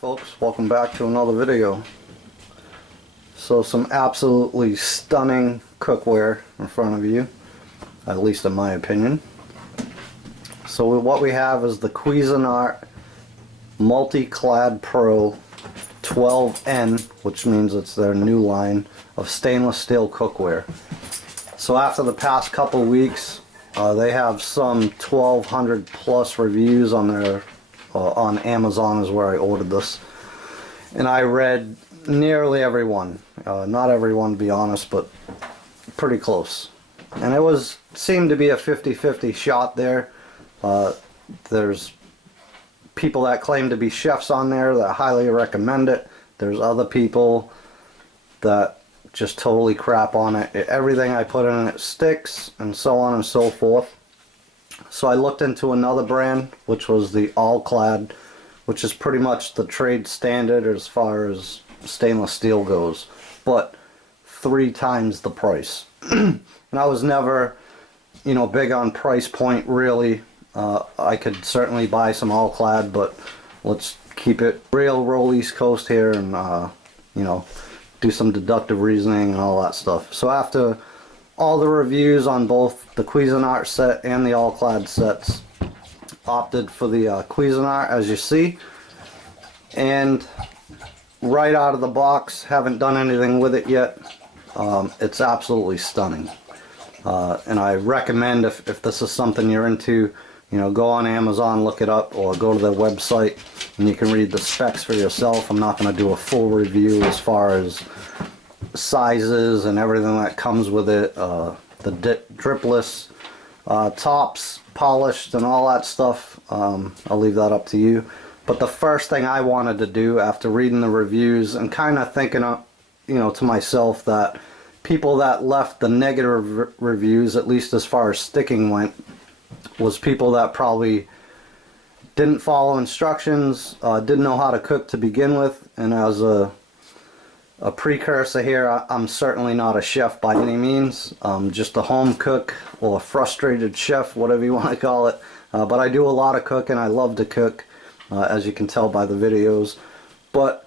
Folks, welcome back to another video. So some absolutely stunning cookware in front of you, at least in my opinion. So what we have is the Cuisinart Multiclad Pro 12N, which means it's their new line of stainless steel cookware. So after the past couple weeks, they have some 1,200 plus reviews on their on Amazon is where I ordered this, and I read nearly every one. Not every one, to be honest, but pretty close. And it seemed to be a 50-50 shot there. There's people that claim to be chefs on there that highly recommend it. There's other people that just totally crap on it. Everything I put in it sticks, and so on and so forth. So I looked into another brand, which was the Multiclad, which is pretty much the trade standard as far as stainless steel goes, but 3 times the price. And I was never, big on price point really. I could certainly buy some Multiclad, but let's keep it real East Coast here and do some deductive reasoning and all that stuff. So after all the reviews on both the Cuisinart set and the Multiclad sets, opted for the Cuisinart, as you see. And right out of the box, haven't done anything with it yet. It's absolutely stunning. And I recommend if this is something you're into, go on Amazon, look it up, or go to their website and you can read the specs for yourself. I'm not going to do a full review as far as sizes and everything that comes with it, the dripless tops, polished, and all that stuff. I'll leave that up to you. But the first thing I wanted to do after reading the reviews and kind of thinking to myself that people that left the negative reviews, at least as far as sticking went, was people that probably didn't follow instructions, didn't know how to cook to begin with. And as a precursor here, I'm certainly not a chef by any means. Just a home cook or a frustrated chef, whatever you want to call it. But I do a lot of cooking. I love to cook, as you can tell by the videos. But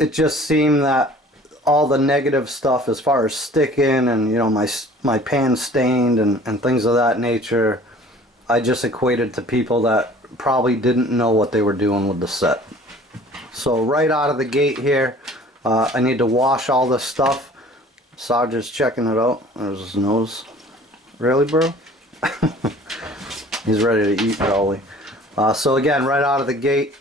it just seemed that all the negative stuff as far as sticking and my pan stained and things of that nature, I just equated to people that probably didn't know what they were doing with the set. So right out of the gate here, I need to wash all this stuff. Sarge's checking it out. There's his nose. Really, bro? He's ready to eat, probably. So again, right out of the gate,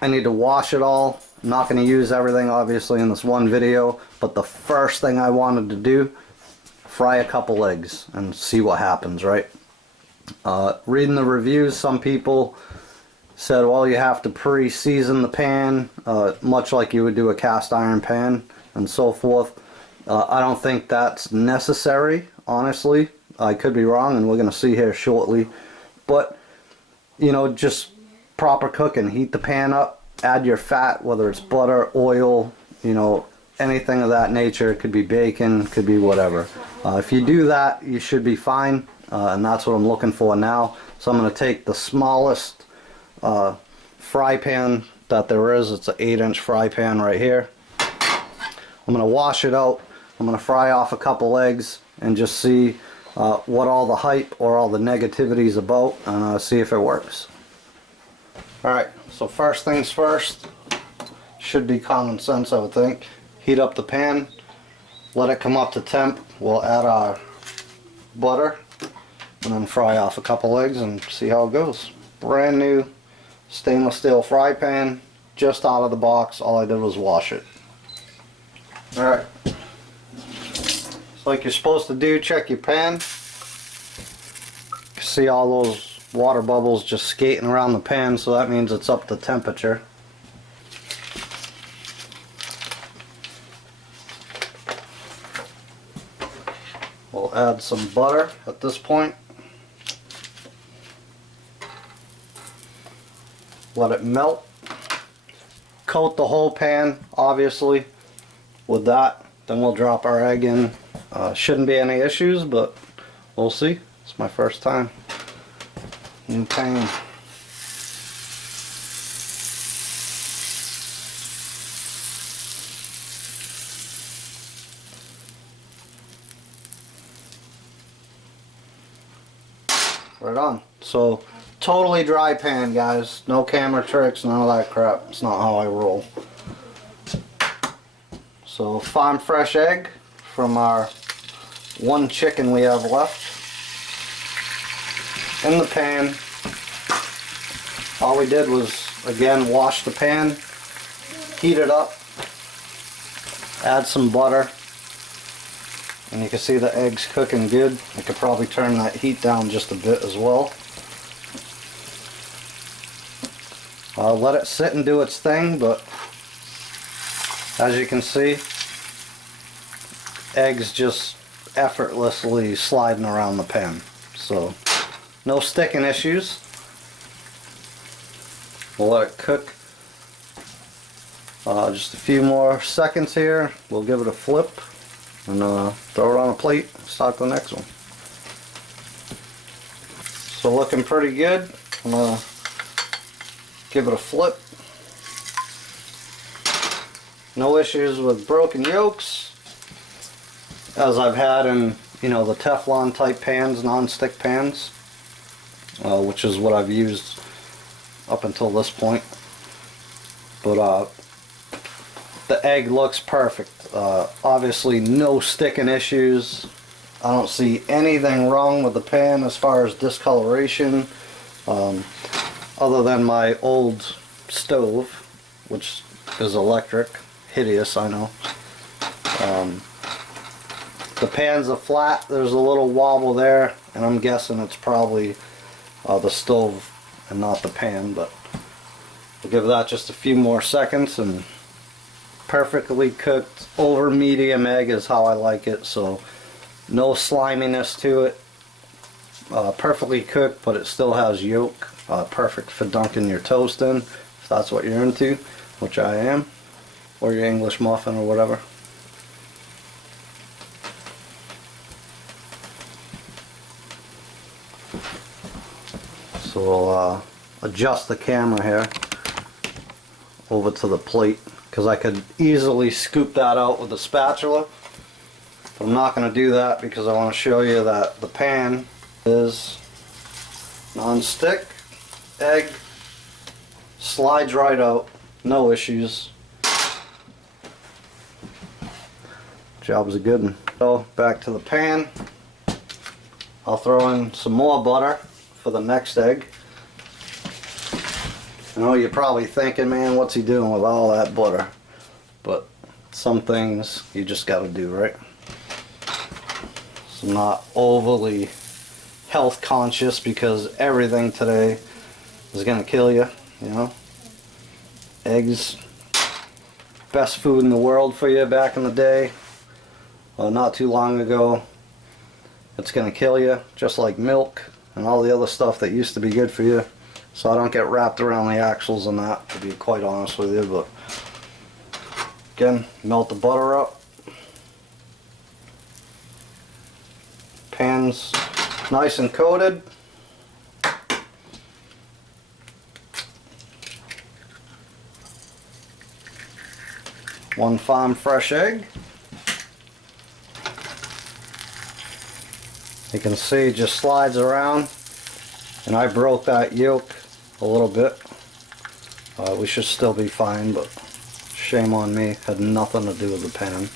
I need to wash it all. I'm not going to use everything, obviously, in this one video, but the first thing I wanted to do, fry a couple eggs and see what happens, right? Reading the reviews, some people said, well, you have to pre-season the pan, much like you would do a cast iron pan and so forth. I don't think that's necessary, honestly. I could be wrong, and we're going to see here shortly. But, just proper cooking. Heat the pan up, add your fat, whether it's butter, oil, anything of that nature. It could be bacon, could be whatever. If you do that, you should be fine, and that's what I'm looking for now. So I'm going to take the smallest fry pan that there is. It's an 8-inch fry pan right here. I'm going to wash it out. I'm going to fry off a couple eggs and just see what all the hype or all the negativity is about, and see if it works. Alright, so first things first, should be common sense, I would think. Heat up the pan, let it come up to temp. We'll add our butter and then fry off a couple eggs and see how it goes. Brand new stainless steel fry pan, just out of the box. All I did was wash it. Alright, so like you're supposed to do, check your pan. You see all those water bubbles just skating around the pan, so that means it's up to temperature. We'll add some butter at this point. Let it melt. Coat the whole pan, obviously, with that. Then we'll drop our egg in. Shouldn't be any issues, but we'll see. It's my first time. New pan. Right on. So, totally dry pan, guys. No camera tricks, none of that crap. It's not how I roll. So, farm fresh egg from our one chicken we have left. In the pan. All we did was, again, wash the pan, heat it up, add some butter, and you can see the eggs cooking good. I could probably turn that heat down just a bit as well. Let it sit and do its thing, but as you can see, eggs just effortlessly sliding around the pan. So, no sticking issues. We'll let it cook just a few more seconds here. We'll give it a flip and throw it on a plate. Start the next one. So looking pretty good. I'm gonna give it a flip. No issues with broken yolks, as I've had in, you know, the Teflon type pans, non-stick pans, which is what I've used up until this point. But the egg looks perfect. Obviously no sticking issues. I don't see anything wrong with the pan as far as discoloration, other than my old stove, which is electric. Hideous, I know. The pan's a flat. There's a little wobble there, and I'm guessing it's probably the stove and not the pan, but we'll give that just a few more seconds. And perfectly cooked over medium egg is how I like it, so no sliminess to it. Perfectly cooked, but it still has yolk. Perfect for dunking your toast in, if that's what you're into, which I am, or your English muffin or whatever. So we'll adjust the camera here over to the plate, because I could easily scoop that out with a spatula, but I'm not going to do that because I want to show you that the pan is non-stick. Egg slides right out, no issues. Job's a good one. So back to the pan. I'll throw in some more butter for the next egg. I know you're probably thinking, man, what's he doing with all that butter? But some things you just got to do, right? So I'm not overly health conscious, because everything today is going to kill you, you know. Eggs, best food in the world for you back in the day. Not too long ago. It's going to kill you, just like milk and all the other stuff that used to be good for you. So I don't get wrapped around the axles on that, to be quite honest with you. But again, melt the butter up. Pan's nice and coated. One farm fresh egg. You can see it just slides around, and I broke that yolk a little bit. We should still be fine, but shame on me, had nothing to do with the pan.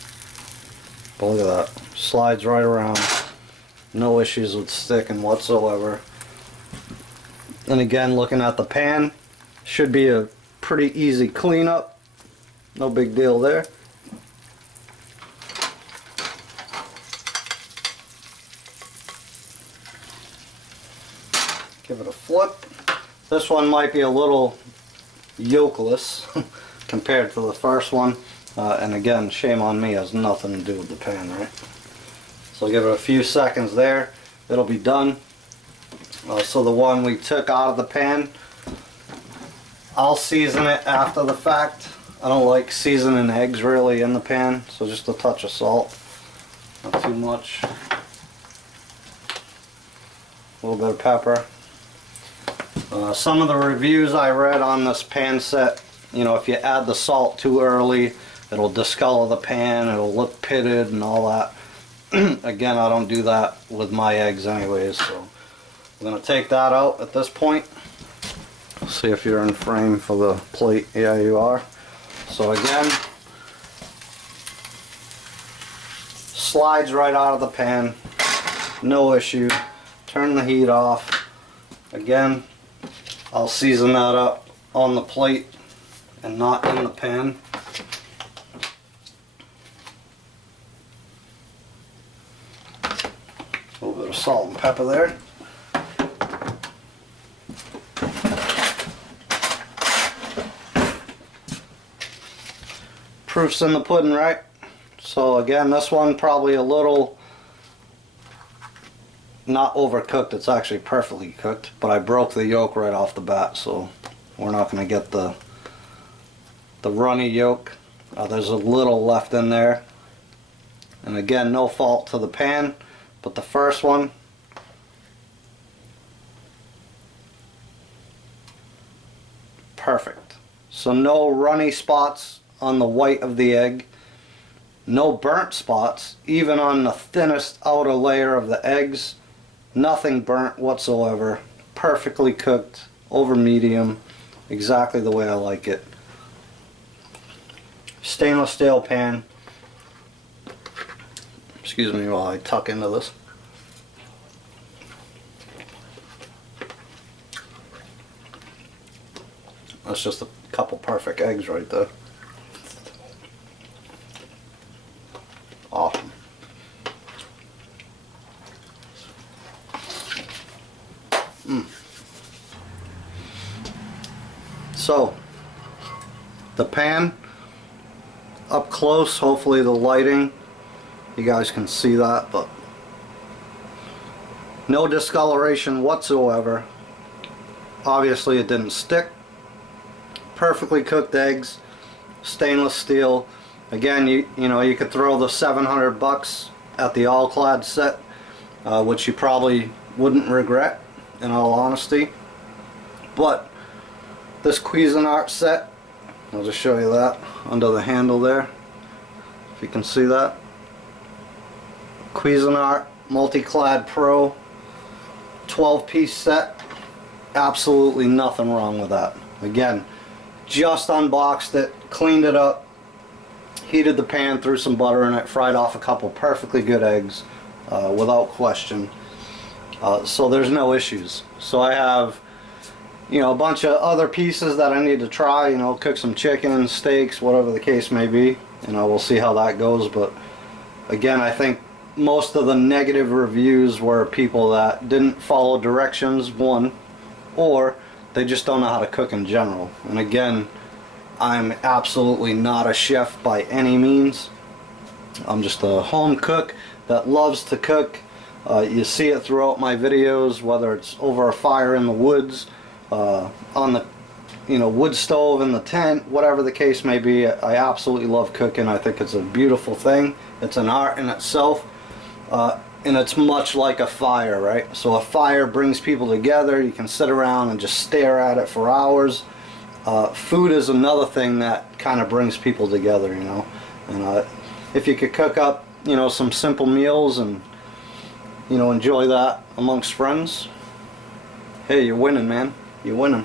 But look at that, slides right around, no issues with sticking whatsoever. And again, looking at the pan, should be a pretty easy cleanup, no big deal there. Give it a flip. This one might be a little yolkless compared to the first one, and again, shame on me, has nothing to do with the pan, right? So give it a few seconds there, it'll be done. So the one we took out of the pan, I'll season it after the fact. I don't like seasoning eggs really in the pan, so just a touch of salt, not too much. A little bit of pepper. Some of the reviews I read on this pan set, you know, if you add the salt too early, it'll discolor the pan, it'll look pitted and all that. Again, I don't do that with my eggs anyways, so I'm going to take that out at this point. See if you're in frame for the plate. Yeah, you are. So again, slides right out of the pan, no issue. Turn the heat off. Again, I'll season that up on the plate and not in the pan. A little bit of salt and pepper there. Proof's in the pudding, right? So again, this one probably a little not overcooked. It's actually perfectly cooked, but I broke the yolk right off the bat, so we're not going to get the runny yolk. There's a little left in there, and again, no fault to the pan, but the first one, perfect. So no runny spots on the white of the egg, no burnt spots even on the thinnest outer layer of the eggs, nothing burnt whatsoever, perfectly cooked over medium, exactly the way I like it. Stainless steel pan. Excuse me while I tuck into this. That's just a couple perfect eggs right there. Awesome. So, the pan, up close, hopefully the lighting, you guys can see that, but no discoloration whatsoever. Obviously it didn't stick. Perfectly cooked eggs, stainless steel. Again, you know, you could throw the $700 at the all-clad set, which you probably wouldn't regret, in all honesty. But this Cuisinart set, I'll just show you that under the handle there, if you can see that. Cuisinart Multiclad Pro 12-piece set, absolutely nothing wrong with that. Again, just unboxed it, cleaned it up, heated the pan, threw some butter in it, fried off a couple perfectly good eggs without question. So there's no issues. So I have, you know, a bunch of other pieces that I need to try, you know, cook some chicken, steaks, whatever the case may be. You know, we'll see how that goes. But again, I think most of the negative reviews were people that didn't follow directions, one, or they just don't know how to cook in general. And again, I'm absolutely not a chef by any means. I'm just a home cook that loves to cook. You see it throughout my videos, whether it's over a fire in the woods, on the wood stove in the tent, whatever the case may be. I absolutely love cooking. I think it's a beautiful thing. It's an art in itself, and it's much like a fire, right? So a fire brings people together. You can sit around and just stare at it for hours. Food is another thing that kind of brings people together, you know. And if you could cook up, you know, some simple meals and, you know, enjoy that amongst friends, hey, you're winning, man. You're winning.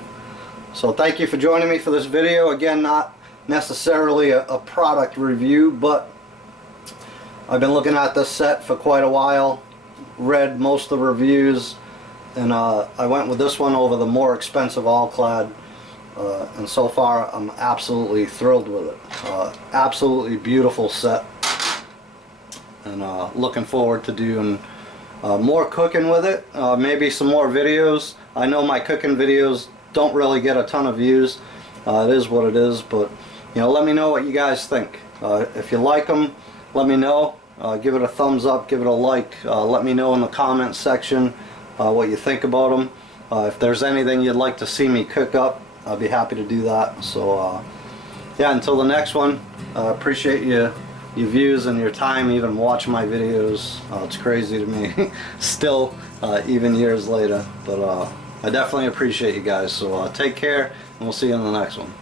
So thank you for joining me for this video. Again, not necessarily a product review, but I've been looking at this set for quite a while, read most of the reviews, and I went with this one over the more expensive all-clad. And so far I'm absolutely thrilled with it. Absolutely beautiful set, and looking forward to doing more cooking with it, maybe some more videos. I know my cooking videos don't really get a ton of views. It is what it is, but you know, let me know what you guys think. If you like them, let me know. Give it a thumbs up, give it a like. Let me know in the comments section what you think about them. If there's anything you'd like to see me cook up, I'll be happy to do that. So yeah, until the next one, appreciate your views and your time even watching my videos. It's crazy to me still, even years later, but I definitely appreciate you guys. So take care, and we'll see you in the next one.